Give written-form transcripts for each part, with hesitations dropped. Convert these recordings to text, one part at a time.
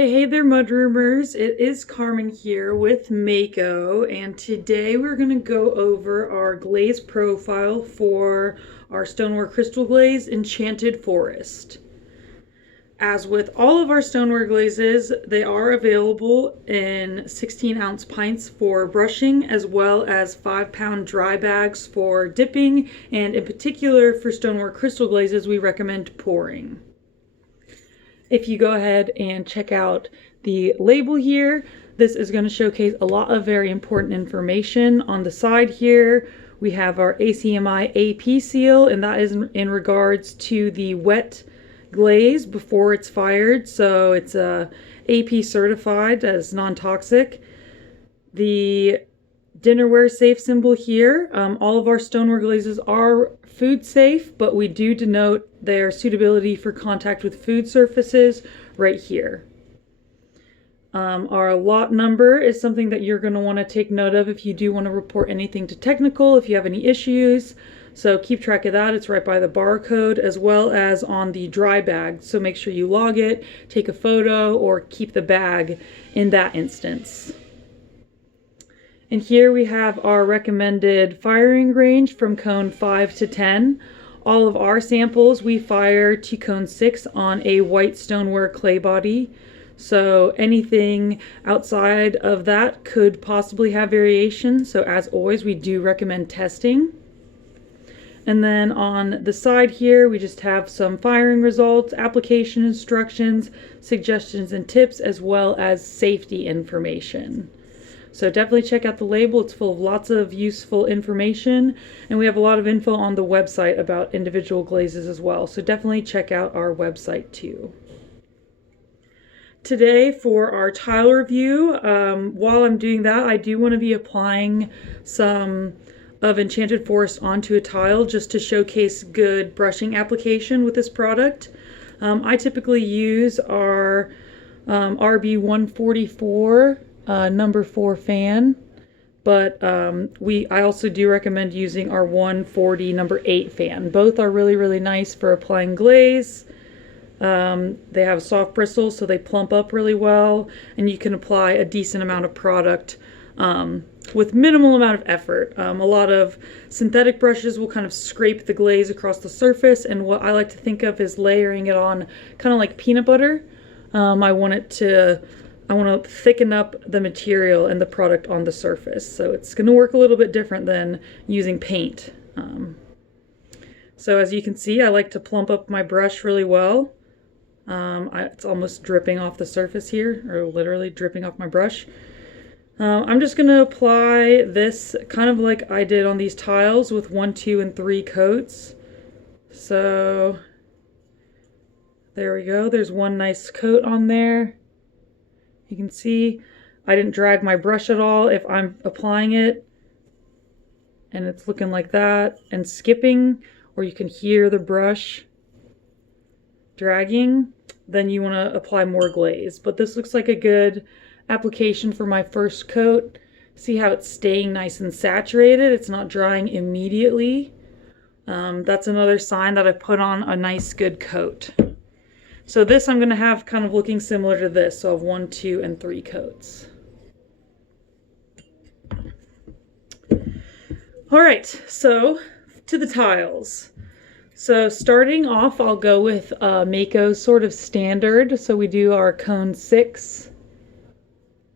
Hey there, Mudroomers. It is Carmen here with Mako, and today we're going to go over our glaze profile for our Stoneware Crystal Glaze Enchanted Forest. As with all of our Stoneware glazes, they are available in 16-ounce pints for brushing, as well as 5-pound dry bags for dipping, and in particular for Stoneware Crystal glazes, we recommend pouring. If you go ahead and check out the label here, this is going to showcase a lot of very important information. On the side here, we have our ACMI AP seal, and that is in regards to the wet glaze before it's fired. So it's AP certified as non-toxic. The dinnerware safe symbol here. All of our Stoneware glazes are food safe, but we do denote their suitability for contact with food surfaces right here. Our lot number is something that you're going to want to take note of if you do want to report anything to technical, if you have any issues. So keep track of that. It's right by the barcode as well as on the dry bag. So make sure you log it, take a photo, or keep the bag in that instance. And here we have our recommended firing range from cone 5 to 10. All of our samples we fire to cone 6 on a white Stoneware clay body. So anything outside of that could possibly have variation. So as always, we do recommend testing. And then on the side here, we just have some firing results, application instructions, suggestions and tips, as well as safety information. So definitely check out the label. It's full of lots of useful information, and we have a lot of info on the website about individual glazes as well. So definitely check out our website too. Today for our tile review, while I'm doing that, I do want to be applying some of Enchanted Forest onto a tile just to showcase good brushing application with this product. I typically use our RB144 number 4 fan, but I also do recommend using our 140 number 8 fan. Both are really nice for applying glaze. They have soft bristles, so they plump up really well, and you can apply a decent amount of product with minimal amount of effort. A lot of synthetic brushes will kind of scrape the glaze across the surface, and what I like to think of is layering it on kind of like peanut butter. I want to thicken up the material and the product on the surface. So it's going to work a little bit different than using paint. So as you can see, I like to plump up my brush really well. It's almost dripping off the surface here, or literally dripping off my brush. I'm just going to apply this kind of like I did on these tiles with 1, 2, and 3 coats. So there we go. There's one nice coat on there. You can see I didn't drag my brush at all if I'm applying it, and it's looking like that and skipping, or you can hear the brush dragging, then you want to apply more glaze. But this looks like a good application for my first coat. See how it's staying nice and saturated? It's not drying immediately. That's another sign that I put on a nice good coat. So this I'm going to have kind of looking similar to this, so I have 1, 2, and 3 coats. All right, so to the tiles. So starting off, I'll go with Mako's sort of standard. So we do our cone 6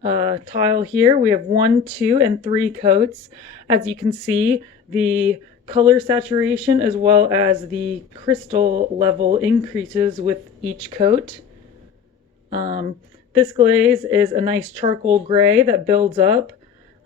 tile here. We have 1, 2, and 3 coats. As you can see, the color saturation as well as the crystal level increases with each coat. This glaze is a nice charcoal gray that builds up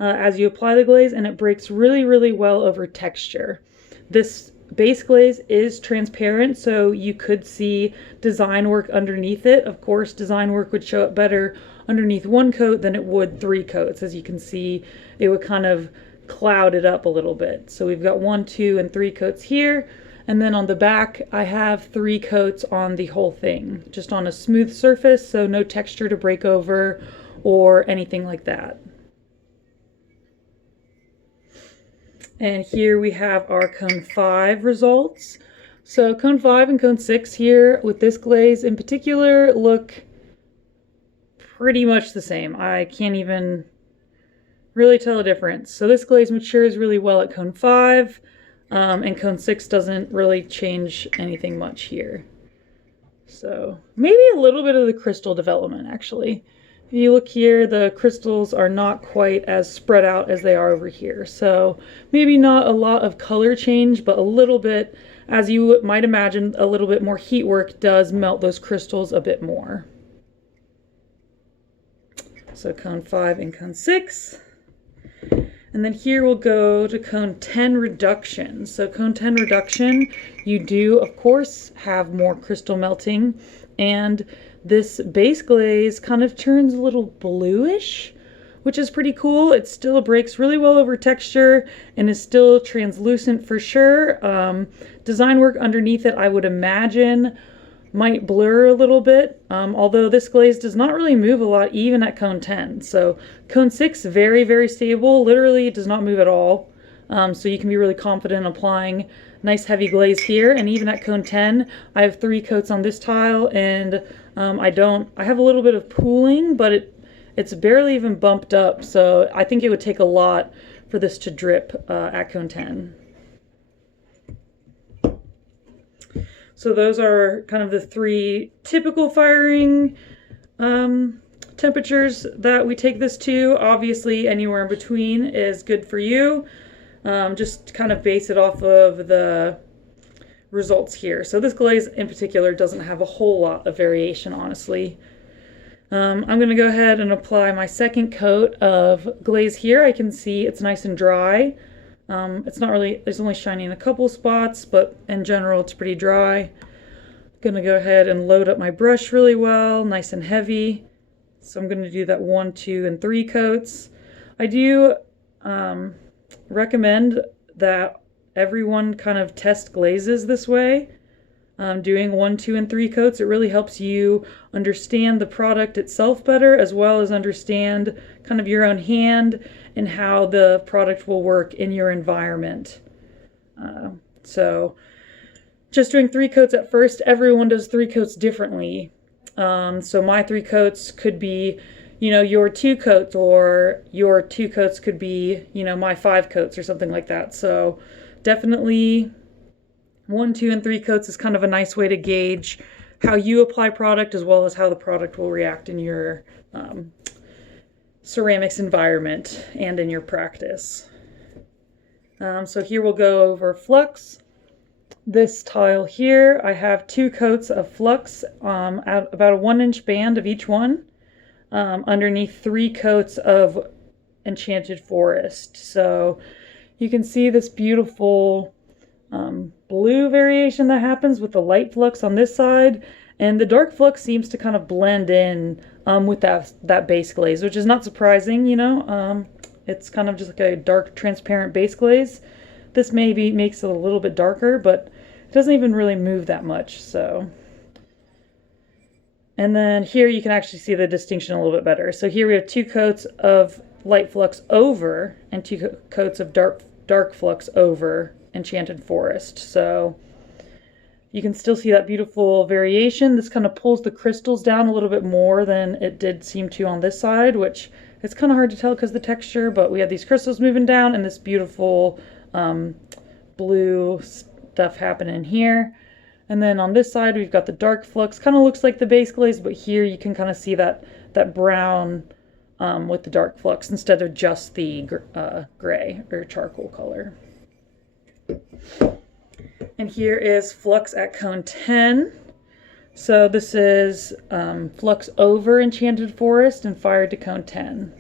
as you apply the glaze, and it breaks really well over texture. This base glaze is transparent, so you could see design work underneath it. Of course, design work would show up better underneath 1 coat than it would 3 coats. As you can see, it would kind of cloud it up a little bit. So we've got 1, 2, and 3 coats here, and then on the back I have 3 coats on the whole thing, just on a smooth surface, so no texture to break over or anything like that. And here we have our cone 5 results. So cone 5 and cone 6 here with this glaze in particular look pretty much the same. I can't even really tell a difference. So this glaze matures really well at cone 5, and cone 6 doesn't really change anything much here. So maybe a little bit of the crystal development, actually. If you look here, the crystals are not quite as spread out as they are over here. So maybe not a lot of color change, but a little bit, as you might imagine, a little bit more heat work does melt those crystals a bit more. So cone 5 and cone 6. And then here we'll go to cone 10 reduction. So cone 10 reduction, you do, of course, have more crystal melting, and this base glaze kind of turns a little bluish, which is pretty cool. It still breaks really well over texture and is still translucent for sure. Design work underneath it, I would imagine, might blur a little bit, although this glaze does not really move a lot even at cone 10. So cone 6, very, very stable. Literally does not move at all. So you can be really confident applying nice heavy glaze here. And even at cone 10, I have 3 coats on this tile, and I have a little bit of pooling, but it's barely even bumped up. So I think it would take a lot for this to drip at cone 10. So those are kind of the 3 typical firing temperatures that we take this to. Obviously, anywhere in between is good for you. Just kind of base it off of the results here. So this glaze in particular doesn't have a whole lot of variation, honestly. I'm going to go ahead and apply my second coat of glaze here. I can see it's nice and dry. It's not really, it's only shiny in a couple spots, but in general it's pretty dry. Gonna go ahead and load up my brush really well, nice and heavy. So I'm gonna do that 1, 2, and 3 coats. I do recommend that everyone kind of test glazes this way. Doing 1, 2, and 3 coats, it really helps you understand the product itself better, as well as understand kind of your own hand and how the product will work in your environment. So just doing 3 coats at first, everyone does 3 coats differently. So my 3 coats could be, you know, your 2 coats, or your 2 coats could be, you know, my 5 coats or something like that. So definitely 1, 2, and 3 coats is kind of a nice way to gauge how you apply product, as well as how the product will react in your ceramics environment and in your practice. So here we'll go over Flux. This tile here, I have 2 coats of Flux at about a 1-inch band of each one, underneath 3 coats of Enchanted Forest. So you can see this beautiful blue variation that happens with the light flux on this side, and the dark flux seems to kind of blend in with that base glaze, which is not surprising, you know. It's kind of just like a dark transparent base glaze. This maybe makes it a little bit darker, but it doesn't even really move that much. So, and then here you can actually see the distinction a little bit better. So here we have 2 coats of light flux over and 2 coats of dark flux over Enchanted Forest. So you can still see that beautiful variation. This kind of pulls the crystals down a little bit more than it did seem to on this side, which it's kind of hard to tell because of the texture, but we have these crystals moving down and this beautiful blue stuff happening here. And then on this side we've got the dark flux, kind of looks like the base glaze, but here you can kind of see that brown with the dark flux instead of just the gray or charcoal color. And here is Flux at cone 10. So this is Flux over Enchanted Forest and fired to cone 10.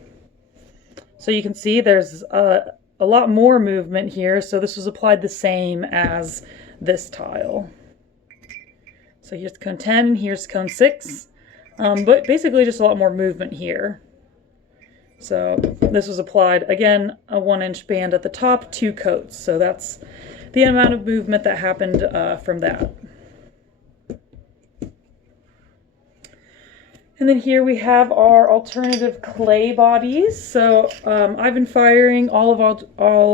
So you can see there's a lot more movement here. So this was applied the same as this tile. So here's cone 10 and here's cone 6. But basically just a lot more movement here. So this was applied, again, a 1-inch band at the top, 2 coats. So that's the amount of movement that happened from that. And then here we have our alternative clay bodies. So I've been firing all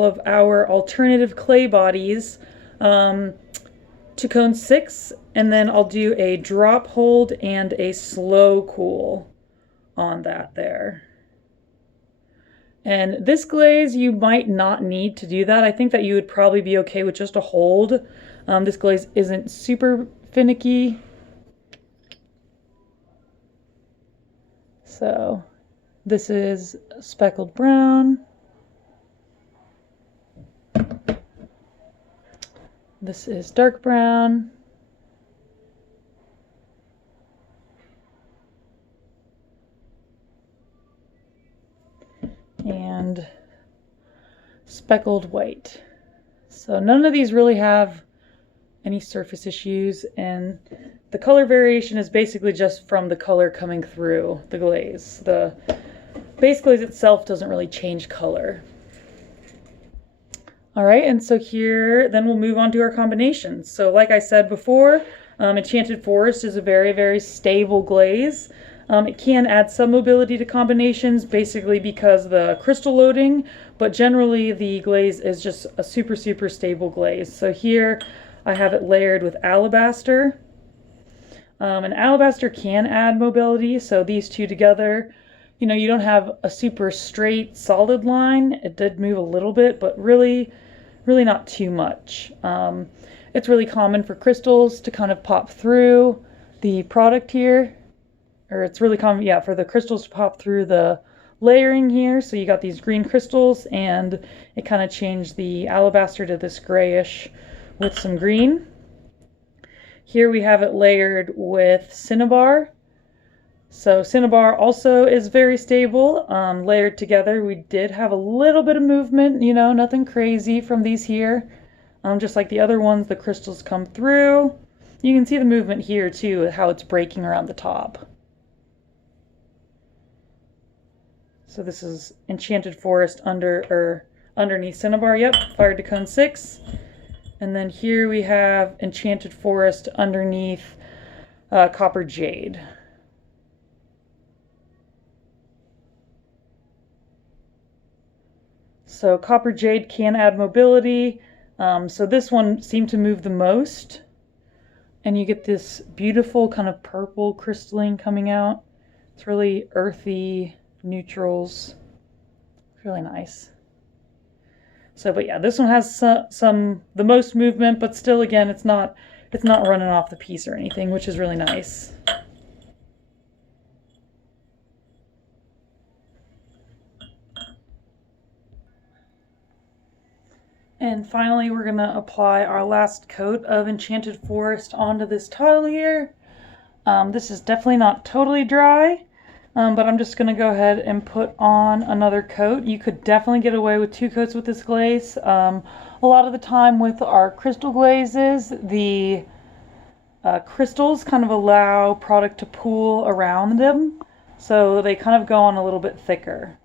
of our alternative clay bodies to cone 6, and then I'll do a drop hold and a slow cool on that there. And this glaze, you might not need to do that. I think that you would probably be okay with just a hold. This glaze isn't super finicky. So this is speckled brown. This is dark brown. And speckled white. So none of these really have any surface issues, and the color variation is basically just from the color coming through the glaze. The base glaze itself doesn't really change color. All right, and so here, then we'll move on to our combinations. So like I said before, Enchanted Forest is a very, very stable glaze. It can add some mobility to combinations, basically because the crystal loading, but generally the glaze is just a super, super stable glaze. So here I have it layered with alabaster. And alabaster can add mobility, so these two together, you know, you don't have a super straight, solid line. It did move a little bit, but really not too much. It's really common for crystals to kind of pop through the product here. Or it's really common, yeah, for the crystals to pop through the layering here. So you got these green crystals, and it kind of changed the alabaster to this grayish with some green. Here we have it layered with cinnabar. So cinnabar also is very stable, layered together. We did have a little bit of movement, you know, nothing crazy from these here. Just like the other ones, the crystals come through. You can see the movement here too, how it's breaking around the top. So this is Enchanted Forest underneath cinnabar. Yep, fired to cone 6. And then here we have Enchanted Forest underneath copper jade. So copper jade can add mobility. So this one seemed to move the most. And you get this beautiful kind of purple crystalline coming out. It's really earthy neutrals. It's really nice. So, but yeah, this one has the most movement, but still, again, it's not running off the piece or anything, which is really nice. And finally, we're going to apply our last coat of Enchanted Forest onto this tile here. This is definitely not totally dry, but I'm just going to go ahead and put on another coat. You could definitely get away with 2 coats with this glaze. A lot of the time with our crystal glazes, the crystals kind of allow product to pool around them, so they kind of go on a little bit thicker.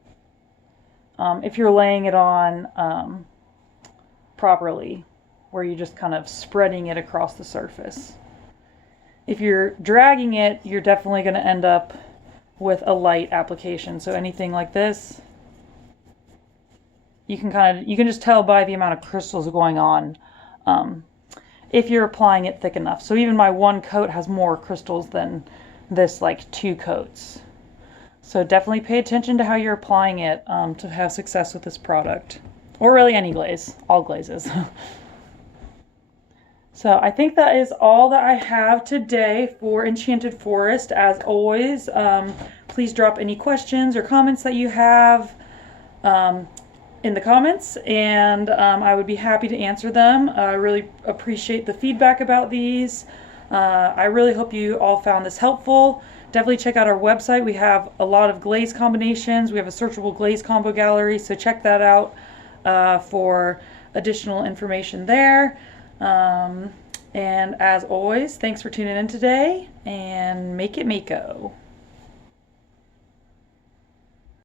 If you're laying it on properly, where you're just kind of spreading it across the surface. If you're dragging it, you're definitely going to end up with a light application. So anything like this, you can just tell by the amount of crystals going on if you're applying it thick enough. So even my 1 coat has more crystals than this like 2 coats. So definitely pay attention to how you're applying it to have success with this product. Or really any glaze, all glazes. So I think that is all that I have today for Enchanted Forest. As always, please drop any questions or comments that you have in the comments, and I would be happy to answer them. I really appreciate the feedback about these. I really hope you all found this helpful. Definitely check out our website. We have a lot of glaze combinations. We have a searchable glaze combo gallery, so check that out for additional information there. And as always, thanks for tuning in today, and make it Mako.